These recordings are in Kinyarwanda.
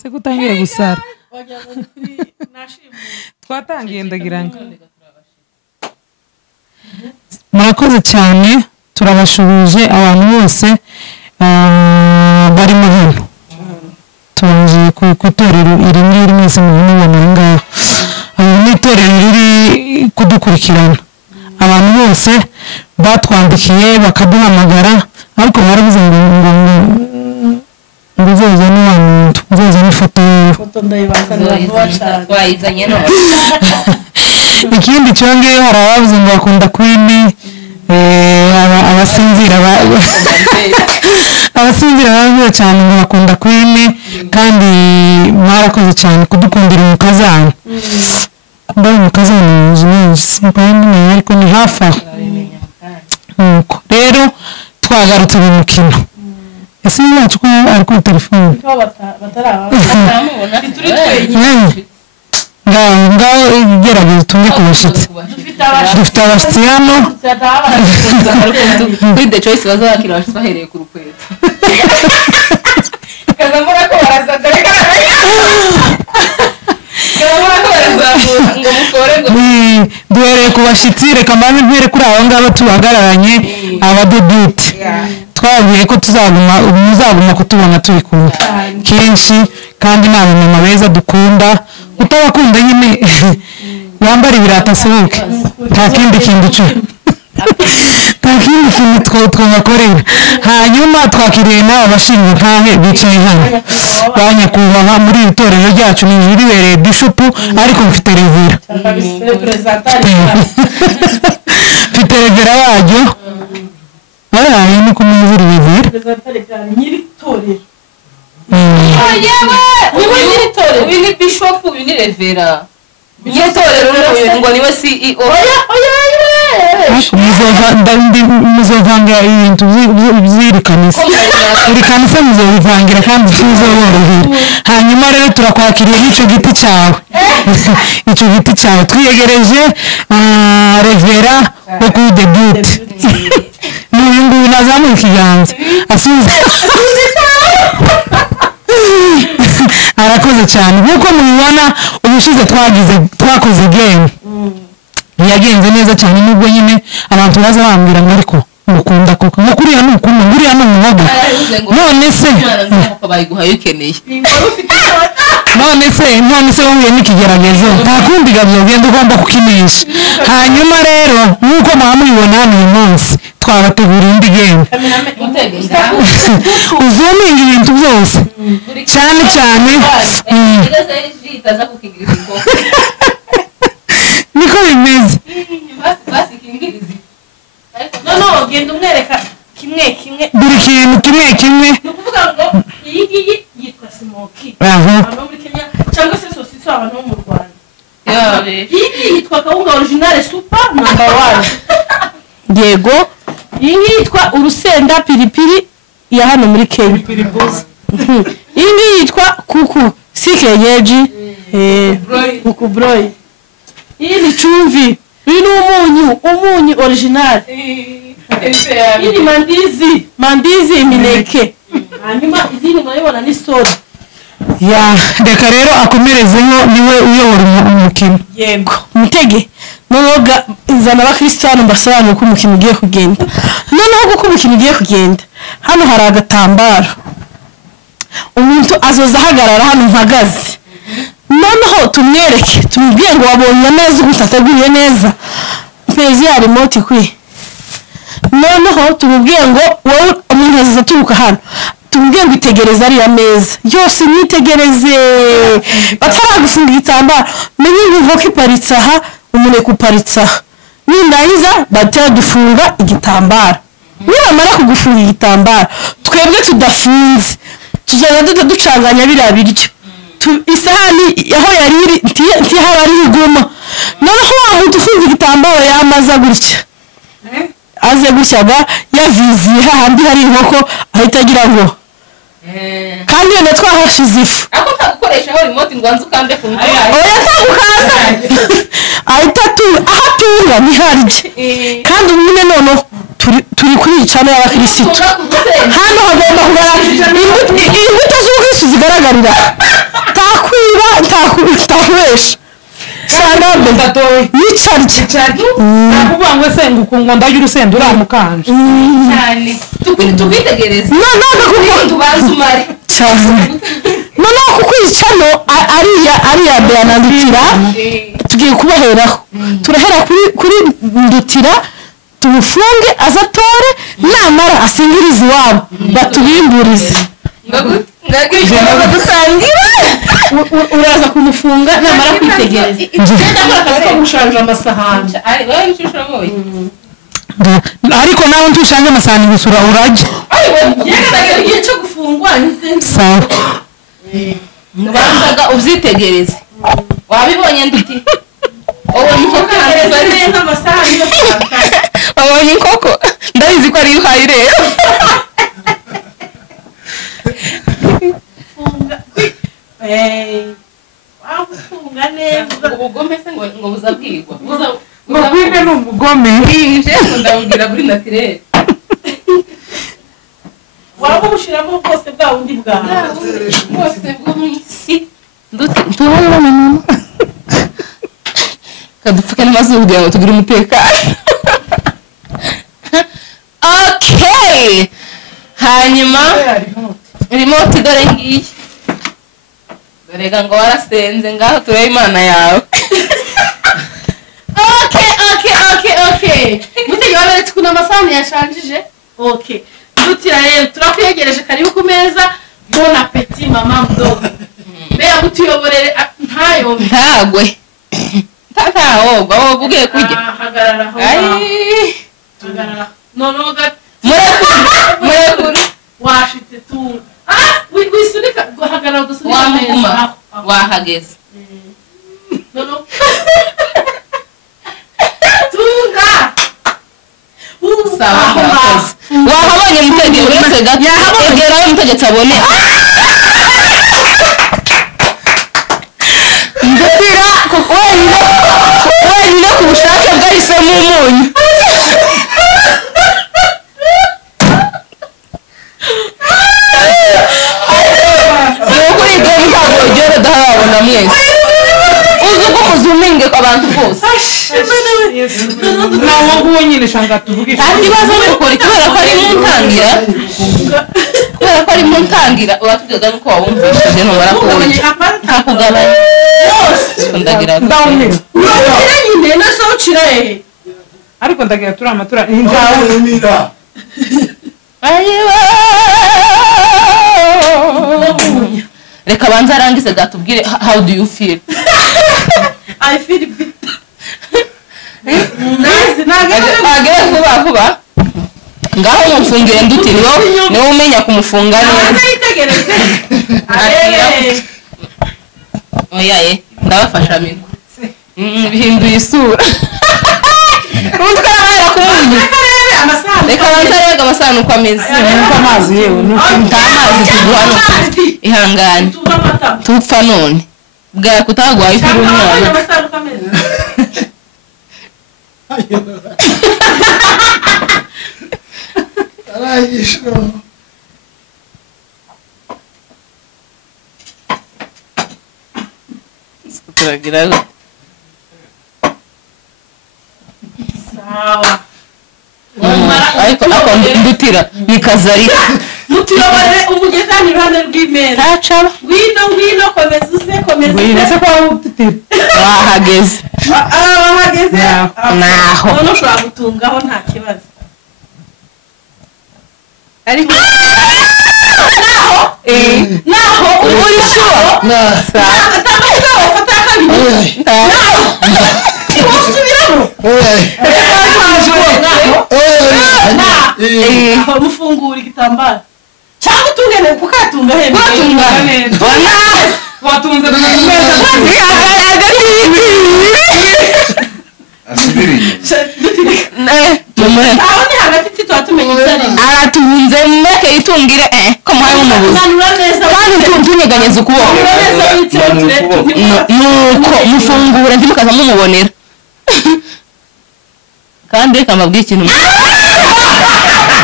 se kutangiye gusara twatangiye ndagira ngo murakoze cyane turabashubije abantu bose bari mu hano tuje ku itorero iri ngiri mwese mubona ngaho n'itorero riri kudukurikirana abantu bose batwandikiye bakaduhamagara ariko baravuze ngo uzoza n'abantu uzoza n'ifoto twayizanye no ikindi cyongeye hari abavuze ngo bakunda Queen abasinzira bavuye cyane ngo bakunda Queen kandi mwarakoze cyane kudukundira umukazana mbona umukazana simpande ariko ni hafi aho nuko rero twagarutse mu mukino ese yacu ko ari kuri telefone batarabona turi twenyine ngaho igerageza utunge ku bashyitsi dufite abashyitsi hano kuri The Choice bazakira abashyitsi bahereye ku rukweto kazamura ko barazadore ngo mukore ngo duhereye ku bashyitsi reka mbanze mpere kuri abo ngabo tubahagararanye abadebute twabwiye ko muzaguma kutubona turi kumwe kenshi kandi ni abamama beza dukunda utabakunda nyine yambara ibirata asohoke nta kindi kintu twabakorera hanyuma twakiriye n'aba bashinzwe ntahe bicaye hano banyakubahwa muri iri torero ryacu ni ribereye Bishop ariko mfite revera mfite revera waryo baraye no kumuzira revera uyu ni Bishop uyu ni revera yitorero ngo niwe CEO muzovanga ibintu byirikanisa uri kanisa muzobivangira kandi tuzoborohera hanyuma rero turakwakiriye n'icyo giti cyawe icyo giti cyawe twiyegereje revera wo kuri debute n'uyu nguyu nazamuye ikiganza asubiza arakoze cyane nkuko mubibona ubushize twakoze game yagenze neza cyane nubwo nyine abantu baza bambwira ngo ariko mukunda koko mukuriya n'ukunda nguriya n'umuhogo none se bayiguhaye ukeneye none se wowe n'ikigeragezo nta kundi gabyo genda ugomba kukinisha hanyuma rero nkuko mwamubibona hano uyu munsi twabategura indi game uzuminga ibintu byose cyane niko bimeze no genda umwereka kimwe buri kintu kimwe ni ukuvuga ngo iyi ngiyi yitwa smoky abantu muri Kenya cyangwa se sosiso abantu bo mu Rwanda iyi ngiyi yitwa kawunga original super number 1 yego iyi ngiyi yitwa urusenda piripiri ya hano muri Kenya iyi ngiyi yitwa kuku sikenyeji kuku broy iyi ni chumvi iyi ni umunyu original iyi ni mandizi imineke hanyuma izindi murabibona ni soda reka rero akomerezeho niwe uyobora umukino yego mutege nonoga izana abakristo mbasobanura uko umukino ugiye kugenda noneho uko umukino ugiye kugenda hano hari agatambaro umuntu azoza ahagarara hano mpagaze noneho tumwereke tumubwiye ngo wabonye neza ugutateguye neza mpezi ya remote kwi noneho tumubwiye ngo wowe umuntu azaza turuka hano tumubwiye ngo itegereze ari ya meza yose nitegereze bataragufunga igitambaro menye ngo iparitse aha umuntu kuparitsa aha nindahiza bataradufunga igitambaro nibamara kugufunga igitambaro twebwe tudafunze tuzajya ducanganya biriya biryo isahani aho yari iri ntihaba ari iguma noneho wa muntu ufunze igitambaro yamaza gutya aze gutyaga yaviziye hahandi hari inkoko ahita agira ngo kandi iyo twahashize ifu ako tagukoreshaho remote ngo wanze ukambe ku mutwe oya tagukanda ahita ahatunga ntiharye kandi umwe noneho turi kuri icana y'abakirisitu hano hagomba kugaragara imbuto z'ubwisuzi mbabarira takwiba takubesha shangabe yicarye nakuvuga ngo se ngo ndagira urusenda uramukanje cyane tukwitegereze no tubanze umare cyane no kukwicano ariya beanandikira tugiye kubaheraho turahera kuri ndutira tumufunge azatore namara asingirize iwabo batubimburize uraza kumufunga namara kwitegereza ngenda akazi ko gushanja amasahani ariko nawe ntushanje amasahani gusura urajya yega igihe cyo gufungwa sawa banzaga ubyitegereze wabibonye nduti wabonye inkoko neza amasahani wabonye inkoko ndabizi ko ari uhaye rero wafunga neza ubugome se ngo buzabwirwa mubwire ni umugome ndabubwira kuri natirere waba ubushiramo bwose bwa wundi bwawe bwose bwo mu isi tubona mama kadupfuke n'amazuru kugira ngo tugire umutekano okay hanyuma remote dore ngiyi dore ngo warasenze ngaho turebe imana yawe okay mutege waberetse kuna amasahani yashanjije okay dutira rero turakwegereje karibu ku meza bon appétit mama mdogo beya gutuyoborere ntayo ntagwe ntahogwa wowe ugiye kurya hagarara aho hagarara nonoga murekure washitse tu wisunika hagarara udusunika wamuguma wahageze nono tunga sawa murakoze wahabonye mutegeye wese gato egerayo umutegetsi abone ndupira wenyine ku bushake bwahisemo umunyu nukuri ibyo ntabwo ugera udahabona mwese uzi uko muzuminge abantu bose nawe nguwo nyine shanga tuvugisha kandi baza gukora kubera ko ari mu ntangira uratubwira nuko wawumvishije numara kuwurya nta kugabanya ndagira ndawumira nyine na saucira ariko ndagira turamatura ndawe reka banza arangize gatubwire how do you feel I feel bitter agere vuba ngaho mufungire nduti niwo umenya kumufunga neza oya ndabafasha miko bihinduye isura umutwe arabera kumunyu reka banza rega amasahani uko ameze nuko amazi yewe nta mazi tuguhano ihangane tupfa none bwaya kutagwaye kuri umwana turagira sawa ariko ndutira ni kazarika mutuyobore umugezani iruhande rw'imeza ntacaba ngwino komeza ngwino se kwa utitira wahageze wahageze naho none ushobora gutungaho nta kibazo ariko naho uri sure mufungura igitambaro cyangwa utungane kuko yatunga hejuru watunze aho ni hagati tuba tumenya ibyo aratunze mureke yitungire ko muhaye umubuzi kandi tunyeganyeze ukuboko nuko mufungura ntimukaza mumubonera kandi reka mbabwire ikintu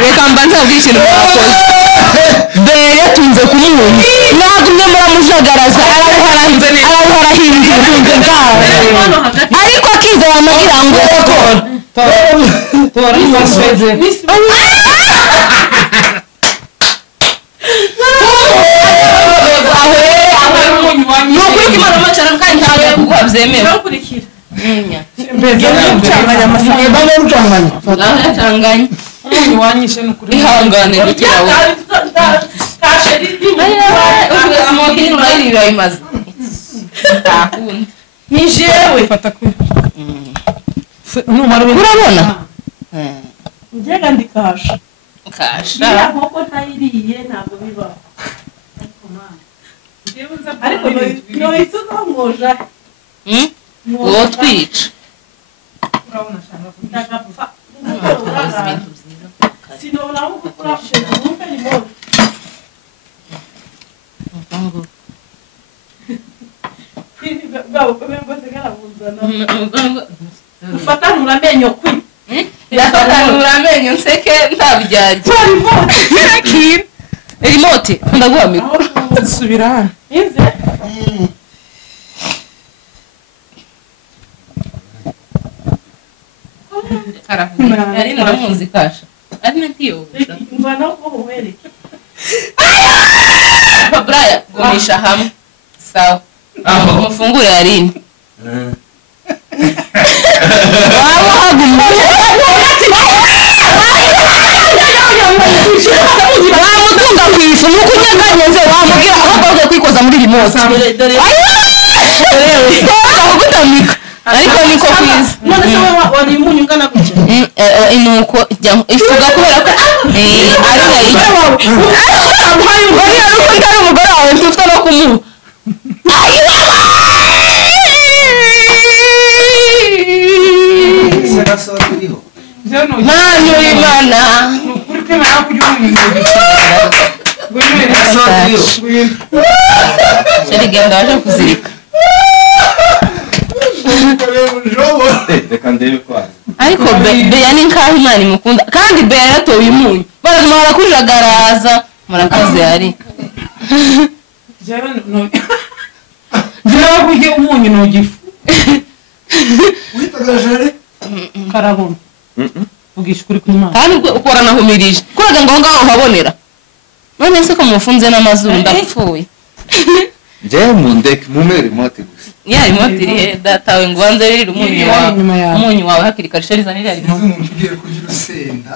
reka mbanze mbabwire ikintu mwakoze bere yatunze ku munyu mwagumye nagira ngo tora imaseze nukuri ko imana macana kandi ntawe kuguha byemewe Urakurikira. uracanganya umunyu wanyishe n'ukuri ihangane gukira we Kashe riri mu ubwo smoking urayirira bimaze ntakunda ni jewe. fata ku numara urabona Njega ndi kasha. kasha Iriya nkoko ntayiriye ntabwo bibaho. Ariko nohita uzamwoja. uwo twica Ndagapfa. tubuze ibintu byiza Sinobona aho gukurashe umwuka ni moto. Bwabo kome mbose garabunzana. Ufatanura amenyo kwi. yafatanura amenyo nseke ntabyarye remote ndaguha mikoro subira hano Inze. ari naramuzi kasha ari ntiyogusa Mvana uko uhereke. Brian gumisha hamwe sawa umufungure yarini waba hagumye wamutunga ku ifu nuko unyeganyeze wamubwira ahubwo ugiye kwikoza muri remote Dore. gutamika ariko niko kwiza None se wari umunyu ungana gutya. inuko ifuga kubera ko ari nayijya bariya nuko ndari umugore wawe ntufite no kumuha mwana uri imana ukuri kwemera kujya umunyu sheri genda waje kuzirika reka ndebe kwazo ariko beya ni nkaho imana imukunda kandi beya yatoye umunyu barazima barakujagaraza murakoze yari njyewe kujya umunyu ntugifu witagajare karabona ugisha ukuri kw'imana kandi ukora nahumirije kuraga ngo ngaho uhabonera none se ko mufunze n'amazuru ndapfuye njyewe mundeke mumere remote gusa ya remote iri he datawe ngo ubanze wirire umunyu wawe umunyu wawe hakiri kare sheri zanira ya remote umuntu ugiye kugira urusenda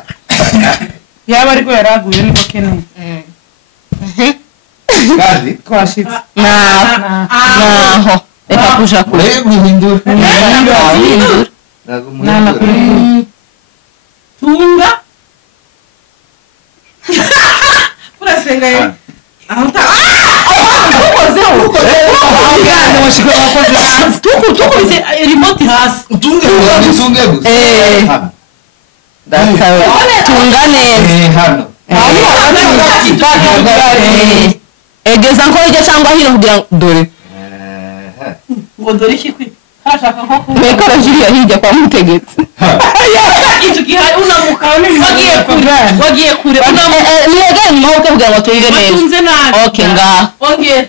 yaba ariko yaraguye niko keneye kandi twashitse naho reka kuja kure ure guhindura wahindura ntabwo nana kuri muhindura Tunga. Urasenga ye. Tukubise remote hasi. utunge gusa nitunge gusa hano datawe tunga neza hano egeza nko hirya cyangwa hino kugira ngo dore Ngo dore iki kwi. Kashaka nko ku. mwekara jiriya hirya kwa mutegetse Icyo gihe unamuka wagiye kure. mwegere nyuma ho kugira ngo tunge neza Watunze nabi. okay ngaho Ongera.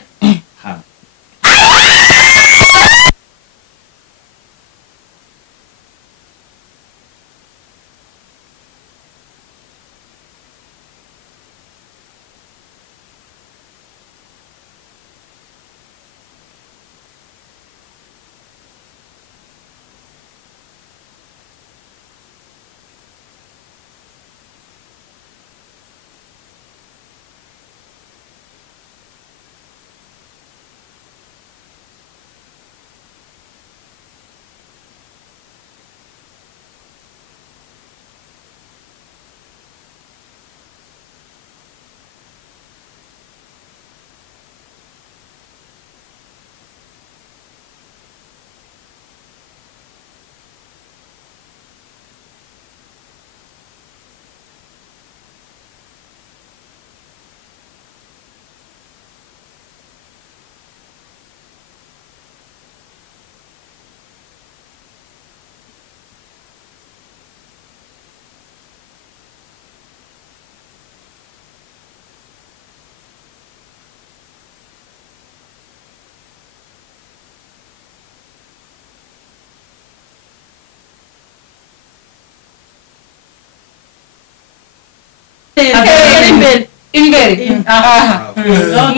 imbere aha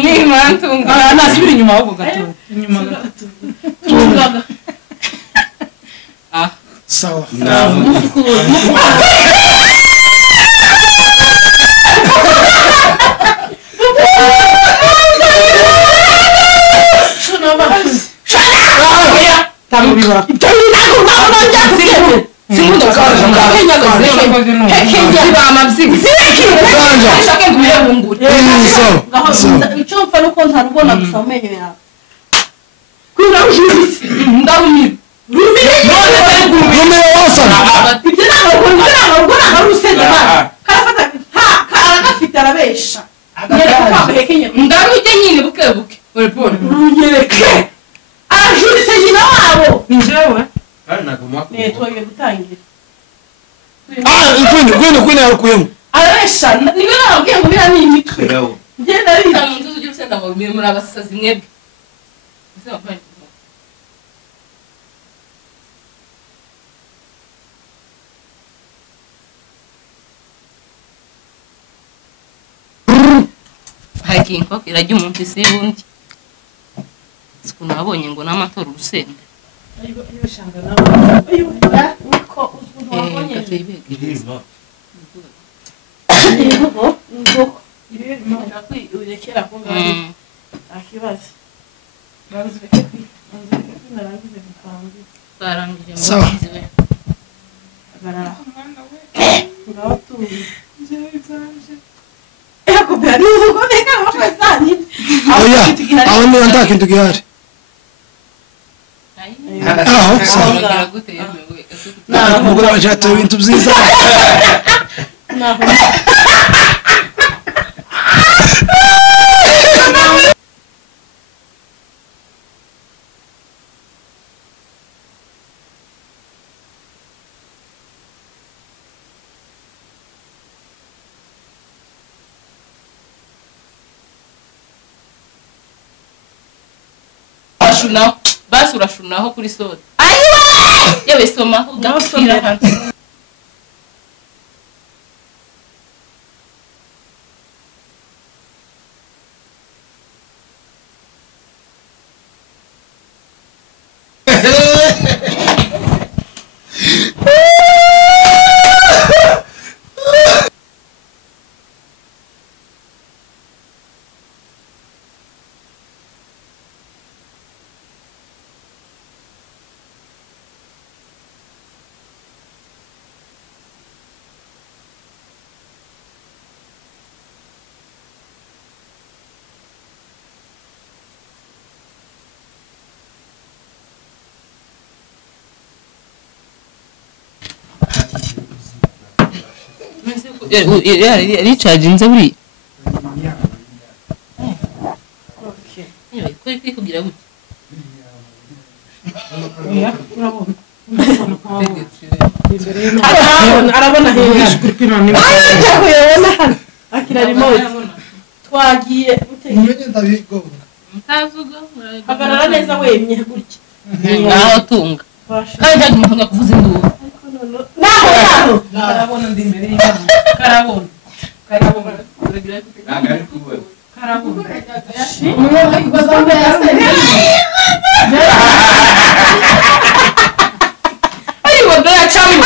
ni mantunga nasubira inyuma ahubwo gato inyuma gato tungaga sawa icyo mpfa nuko ntarubona gusa amenyo yawe rumire wasana ibyo ntabwo ari usenya abana karagafite arabesha ndarujye nyine buke buke runyereke arajuritse nyina wabo ni njyewe twongeye gutangira gwene yarukuyemo arabesha niba nababwiye ngo biriya ni imitwe ngenda nta biga muntu uzi urusenda ngo muri abasazi mwebwe hari inkoko irajya umuntu isi y'undi siku nabonye ngo n'amatora urusenda urekera ko ntakibazo twarangije Sawa. ngaho tuzi yakubwira nuko neka bafasanye oya aho niba nta kintu gihari aho sawa umugore waje atoye ibintu byiza basi urashunaho kuri soda yewe somaho ugapfira hanze ricaginze buriya kuri kugira gutya arabona hejuru kuyabona hano akira remote twagiye hagarara neza wemye gutya ngaho tunga kandi ntabwo umuntu ngakuvuza induru naho karabona ndi imbere y'imana karabona ayiwa doya chamu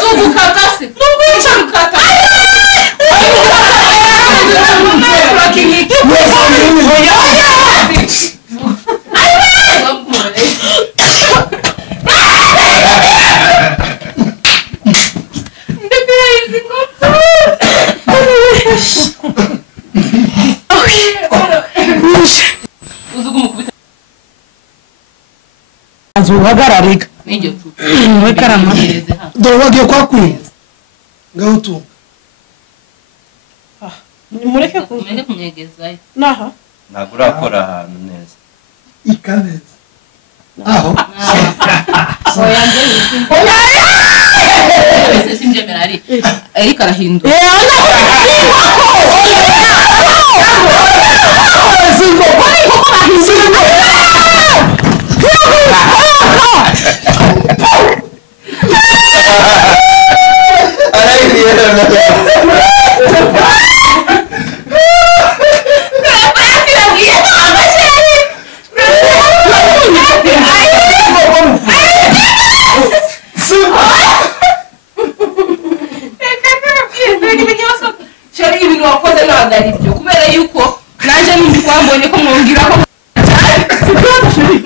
sugu kakase chamu kaka uhagarariga n'iryo tu we karama dore wagiye kwa kwini ngaho tunga nimureke umeze kumyegezayo naha ntabwo urakora ahantu neza ikaneza aho wese simbyemera ari ariko arahindura sheri ibintu wakoze ntabwo ari byo kubera yuko naje n'indi kwambonye ko mwongera ko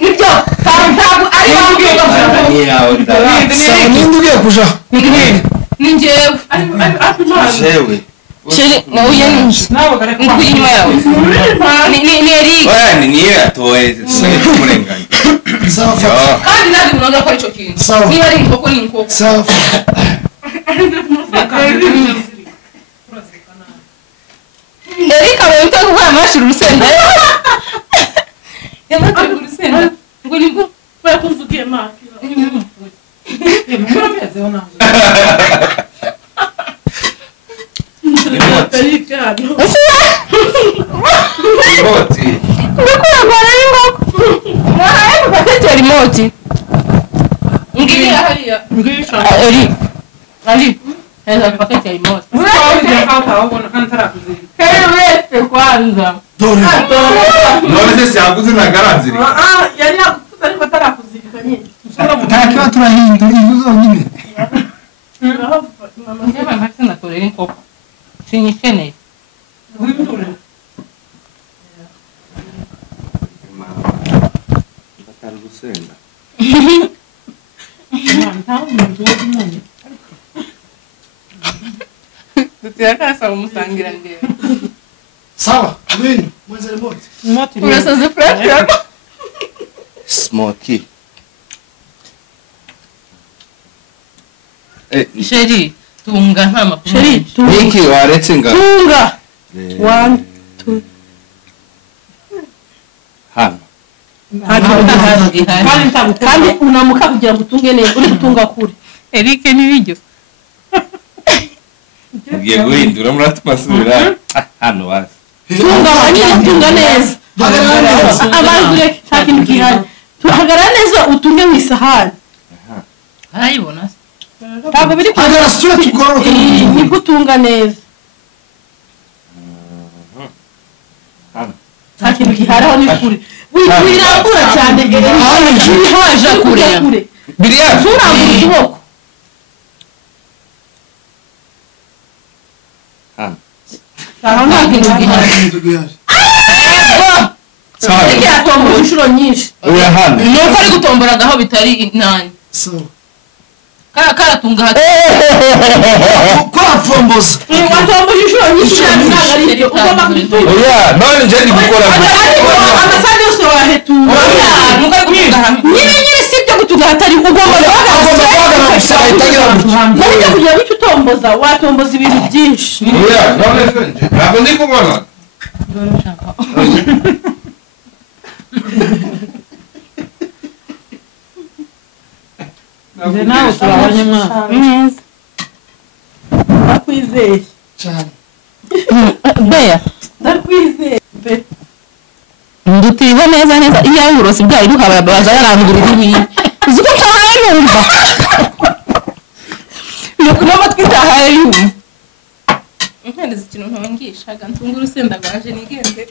nibyo ntabwo ari wambwiye ninde ugiye kuja ni njyewe jewe sheri nawe uyenije ndi inyuma yawe ni Eric oya ni atoye kumurenganya sawa kandi nandi munaga ko ico kintu Sawa. niba ari inkoko ni inkoko sawa Eric abaye mutaka kwa amashuri urusenda yamatse urusenda ngo ni bwo barakumvugiye maki imoti ndakuragwana n'inkoko mwahaye kukatetera imoti ngiri hariya Eric Ali heza kukatetera imoti wese kwanza dore none se yaguze nagaranzira yari yagufuza ariko atarakuzirika nyine ntakiba turahindura ivu zonyine njyewe mpatse ndatorera inkoko sinyikeneye batari gusenda dutera karasaba umusangira ndebe sawa wini mwenze remote urasaze pressure smoky sheri tunga nta makuru sheri tunga niki waretse nga tunga 1 2 hano kandi unamuka kugira ngo utunge neza uri gutunga kure Eric n'ibiryo ugiye guhindura muratwasubira hano basi tunga wanyine tunga neza abantu reka nta kintu gihari tuhagarara neza utunge mu isahani arayibona ntabwo biri agara straight tugororoke ni gutunga neza nta kintu gihari aho ni kure wirambura cyane haje kure biriya turambura ukuboko hano aho nta kintu gihari sawa yatomboye inshuro nyinshi uri hano nuko ari gutombora aho bitari inani sawa karatunga hati kwapfomboza watomboje inshuro nyinshi ntabwo ari ibyo ugomba kubitunga oya none nje ndi gukora amasahani yose wahetura nuko ari gutunga hamwe nyine si ibyo gutunga hatari ugomba guhagarara gusa itagira gutya burya kugira ngo icyo utomboza watomboza ibintu byinshi oya none nje ntabwo ndi kubona nawe turabanye mwana neza ndakwizeye cyane beya ndakwizeye ndutiriwe neza iyo ari uburozi bwayo ruhaba baza yarangurira ibintu uzi ko ntahaye numva nuko n'amatwi ntahaye yumva nkeneza ikintu ntongishaga ntunga urusenda rwaje nigende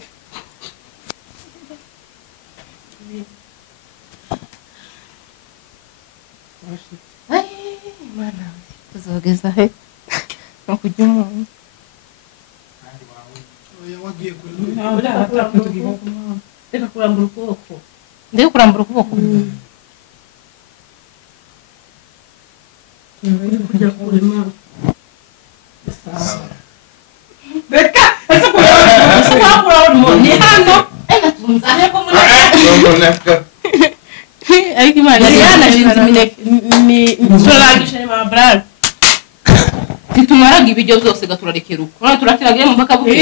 mana tuzogeza he no kujya umuntu oya wagiye kure reka kurambura ukuboko ndi kurambura ukuboko kujya kure mama reka ese kurambura ni hano natunzahe ko muri ariko imana yanashinze turangije ma brad titumaraga ibiryo byose gaturarekera uko none turakiragiye mu mpaka buke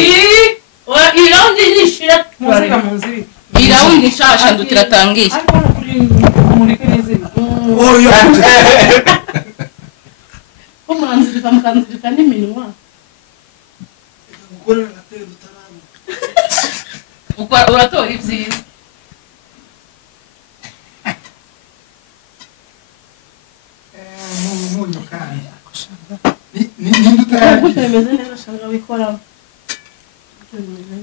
iraundi nishira iraundi nshasha ndutiratangiye oya ko muranzirika mukanzirika n'iminwa gukorera agatebe tutarama uko uratora ibyiza umunyu kandi ninde utaragiye gutyo bimeze neza shanga wikoraho gutyo bimeze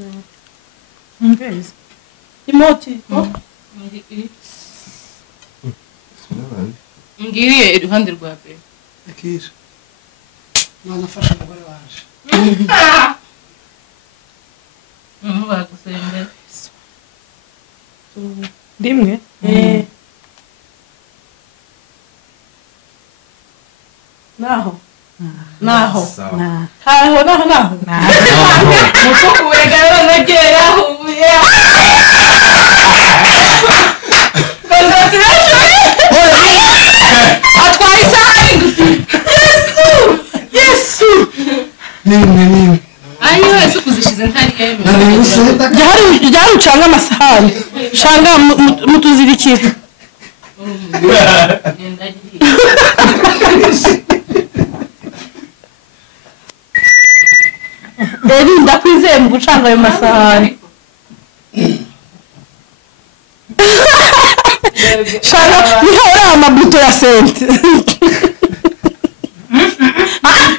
neza imoti ngiriye iruhande rwa be akira mwana afasha umugore waje ndimwe naho naho na naho mutuku wegara nagera huye atwaye isahani yesu nini ayo wese kuzishize ntari yeme ryari ucanga amasahani canga mutuzirikira Eri ndakwizeye mu gucanga ayo masahani shaka niho uri amabuto ya sente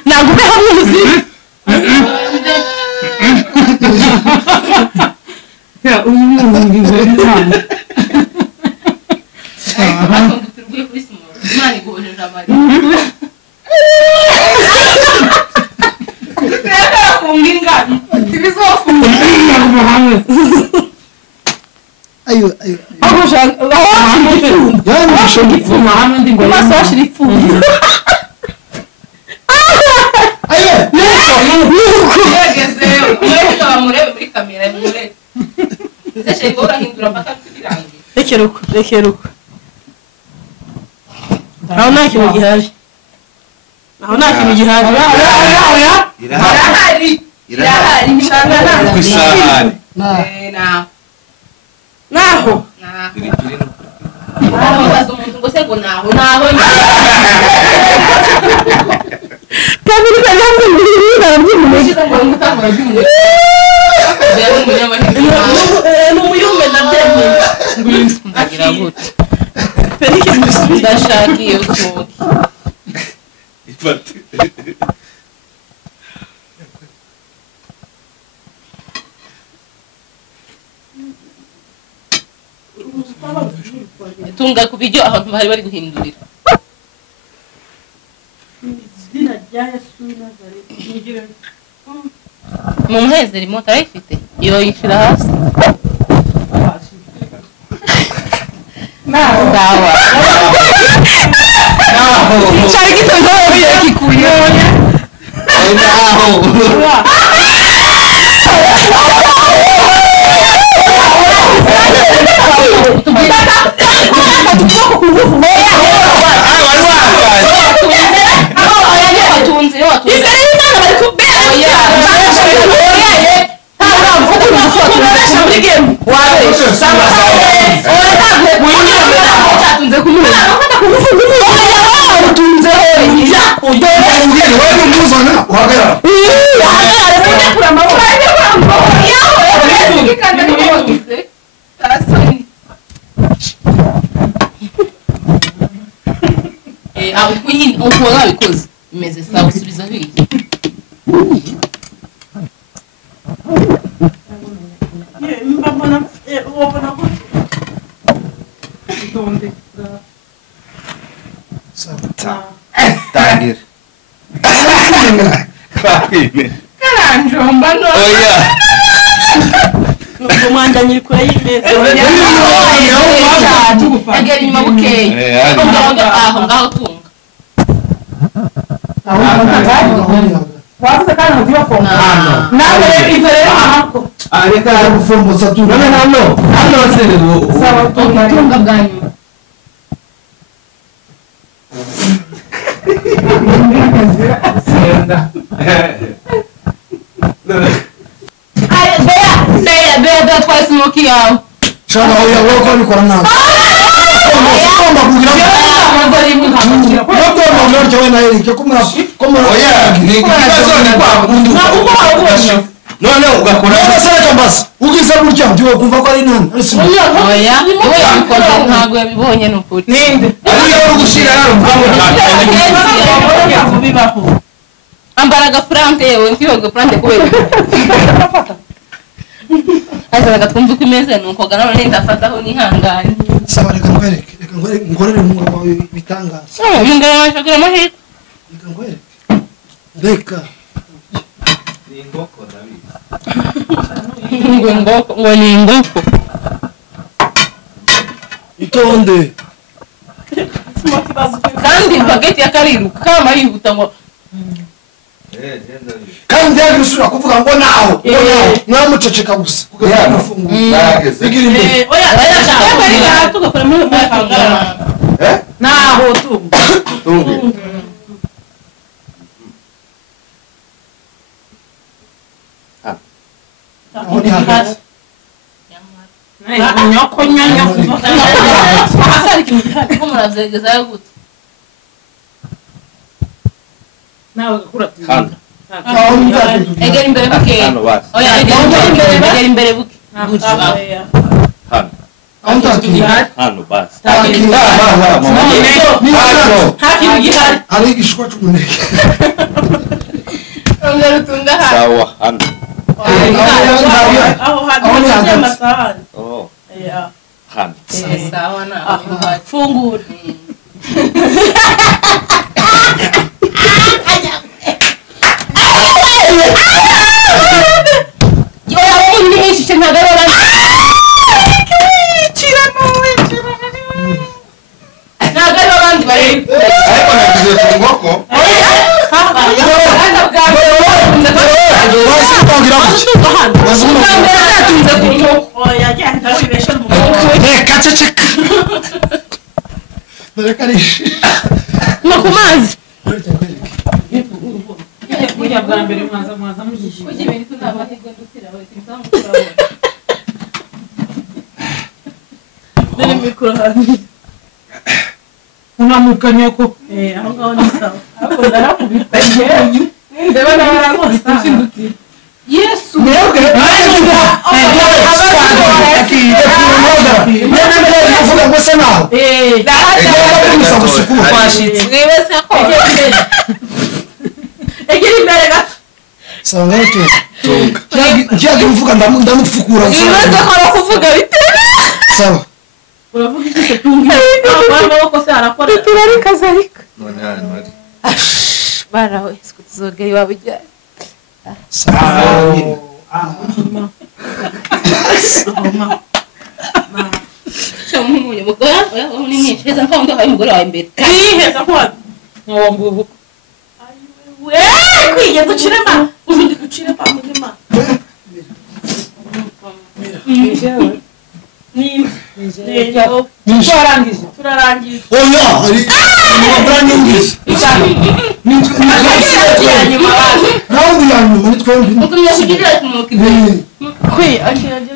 ntabwo ube hamwe uzi ya umwumvizo n'imana bakondutirwe kuri simo imana igojeje abari ayo aho shaka maso washira ipfundo yegeze mwese bamurebe muri kamera murebe ndetse ngo urahindura mpaka kubirangira rekera uko aho nta kintu gihari irahari ku isahani naho baza umuntu ngo se ngo naho kabiri bari hamwe muri barabyimuje ngo ngutangura byumwe rero n'umuyume ndabyemye ndagira gute perike musubiza ndashaka iyo soki ifate tunga ku bijyo abantu bari bari guhindurira izina rya Yesu Nazareti mu muheze remote arayifite iyo yishira hasi sawa cyari gitongo biye kikuye uko wabikoze imeze sawa usubiza hirya tangira karanjomba no oya nubwo mwanja nyiri kure y'imeza agera inyuma bukeya aho ngaho tunga wavuze kandi mugiye ko nawe ivyo rero ahako areka gufomboza tu none hano se sawa tunga tunga bwa nyuma senda bea twaye smoki yawe shaka oya wako bikora nabi komba kugira ngo cyo wena Eric komura oya ni ikibazo ni kwa bundu none ugakora sasa basi ugize gutya ndiwe kumva ko ari nani ari simo oya iwe yabikoze ntago yabibonye n'ukuri ninde ariyo uri gushira hano bibaho ambara agapurante yewe ntiwe agapurante kubera azana twumva uko imeze nuko gana none ndafataho nihanganye sawa reka ngorere umugabo wawe bitangaza umugabo washakira amahirwe reka ngorere reka ni ingoko ndabizi ngo ni ingoko itonde kandi bageti yakariruka kama yihuta ngo kandi byagira usubira kuvuga ngo naho mwamuceceka gusa kugeza amafunguro bigira imbere oya tugakora muri naho tunge aho ni hagati nyoko asari kimutari ko murazegeza gute nawe gakura hano aho ni hagati egera imbere buke hano basi oya egera imbere buke hano aho ntakiri hano basi hakintu gihari ari igishwa cy'umuneke ongera utunga hano sawa hano aho hagati amasahani oh ya hano sawa na fungura yo yabonye ni mwinshi cyane ntagarora ntagarora abandi bari ariko nagize ku nkoko reka ceceka reka rishi no ku mazi kujya bwa mbere mwaza mugisha kuki ibintu tunabahirwe dutira bari kimsamu turabona dore mikoro hanze unamukanya ko aho ngaho ni sawa ariko ndarakubita yewe ndeba nabarakubita insindutira yesu uvuga ngo se naho mwibese ko egera imbere gato sawa ngaho tunga ngiye mvuga ndamupfukura mwibese ko kuvuga bitera sawa uravuga iki se tunga amaboko se arakora turarikazarika none hano hari barawe sikutuzogera babujya sawa cyamunye mugora oya ni nyinshi heza mfa ndo hayi mugora wa imbere kwiheza kwa ngombubu we kwige ducirema ubundi ducirema murima ni twarangije turarangije oya ari brand English round ya nyuma ni twembi mutumye kugira kumuka kwi akiraje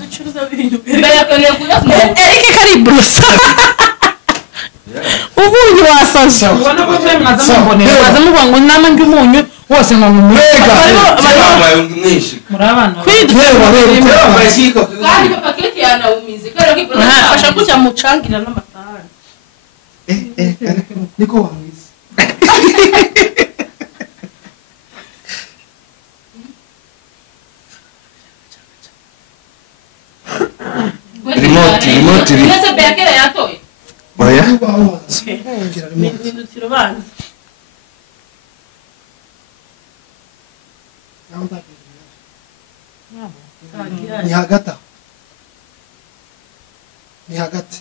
ducuruza ibintu mbere yakone kuya Eric Karibrusa umunyu wasaze ubona ko mwe mwaza mubonera mwaza muvuga ngo nama ndi umunyu wose ngo rega cyambaye mwinshi muri abana reba yambaye kiko kandi paketi yanaumize kero kipo fasha kucya mucangira n'amatara niko wangize remote iri Nese bekera yatoye oya ngira remote nindutira banza ni hagati aho ni hagati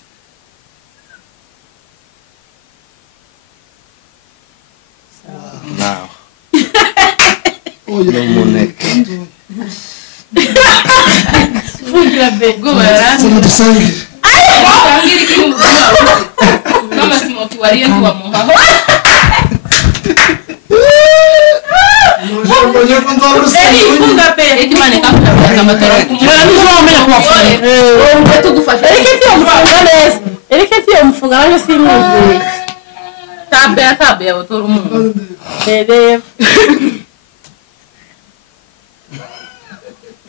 nawe oya n'umuneke fungira be ubwoba yaranze sema dusangire tangira ikintu muzima kama simoki wariye ntiwamuhaho funga be ekimane kakutaka amatora mwana ntuzamenya kubafunga kumwe tugufasha Eric tiyo mufunga neza Eric tiyo mufunga nanjye simuzi tabe yabotora umuntu reba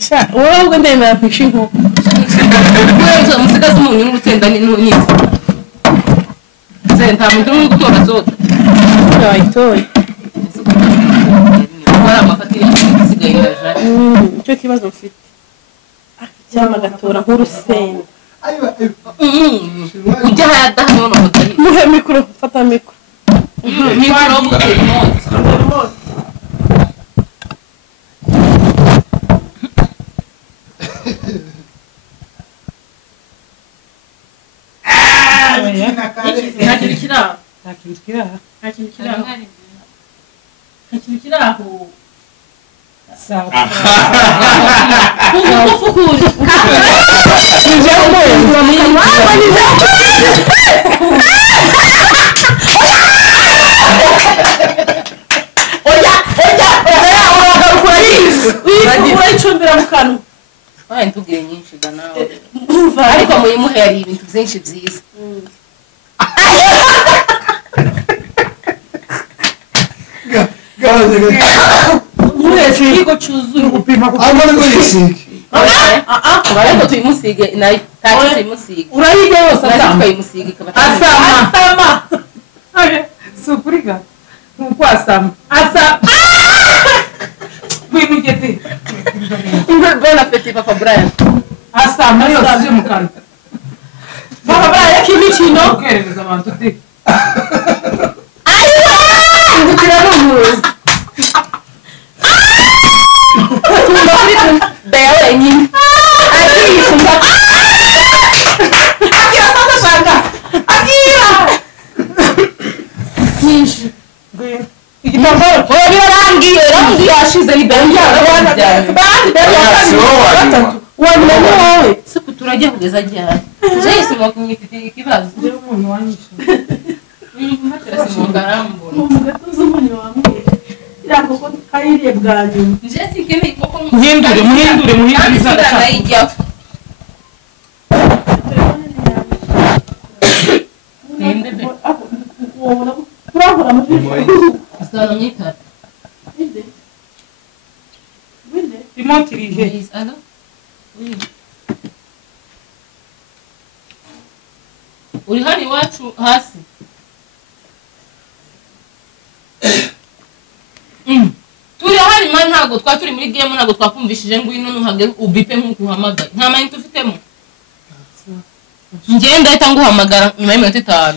sha wowe ubwo ndemera kwisha inkoko kubera musigaze umunyu n'urusenda n'ifu nta muntu uri gutora soda wayitoye hari amafatiri asigaye ndajara nicyo kibazo mfite cyangwa agatora nk'urusenda ujya hayadaha none mutari muhe mikoro fata mikoro mikoro gutera imotsi nta kintu kiri aha nta kintu kiri aho sawa ufukuri urayicumbira mu kanwa waye ntugire nyinshi ga nawe ariko muyimuhe yari ibintu byinshi byiza mwese ikigo cyuzuye gupima amara ngo yisige ariko tuyimusige nayo tayo tuyimusige urayige yose ariko tuyimusige ikaba asama sukuri ga nuko asama gwimugete bon appétit papa Brian asama yose mu kanwa papa Brian kimikino kwereza abantu te ndukira n'umuzi tumba kuri daya wenyine akiyifunga akira sasa shanga akira nyinshi igitambaro oya birarangiye rangi yashize ni bero wamenye wowe siku turajya kugeza ryari jesi mwakumwifite ikibazo umuntu wanyishe irakoko kayiriye bwa nyuma jesi kene koko muhindure izana ijya nende turahura muri izana nyita remote irihe alo uri hano iwacu hasi turi hano mani ntabwo twa turi muri game ntabwo twakumvishije ngo ino nuhage ubipe nk'uko uhamagara nta mayinite ufitemo njyewe ndahita nguhamagara nyuma y'iminota 5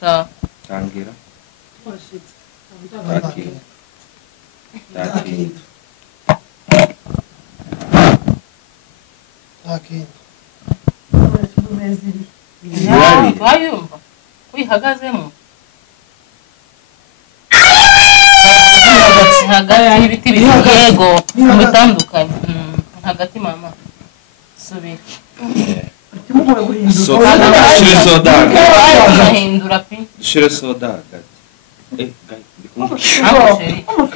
sawa tangira wayumva uyihagazemo hagati y'ibiti bibiri yego mu bitandukanye hagati mama subira shire soda ahindura pe shire soda hagati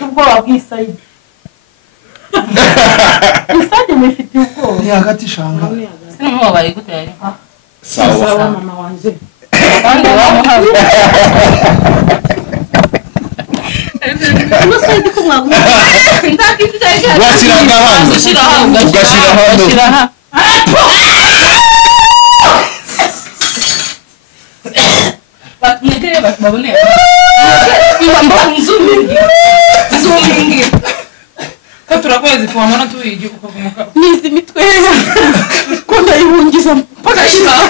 ubwoba bw'isayidi isayidi muyifitiye ubwoba ni hagati shanga sinumva wabaye gute yari sawa mama wanje kandi wamuhawe umusayidi ko mwaguma washyiraga hano ugashyira hano batumegere babone zooming ko turakwezi twamona tuyigi ukagumuka nizi mitwe ko ndayihungiza mpaka shiraho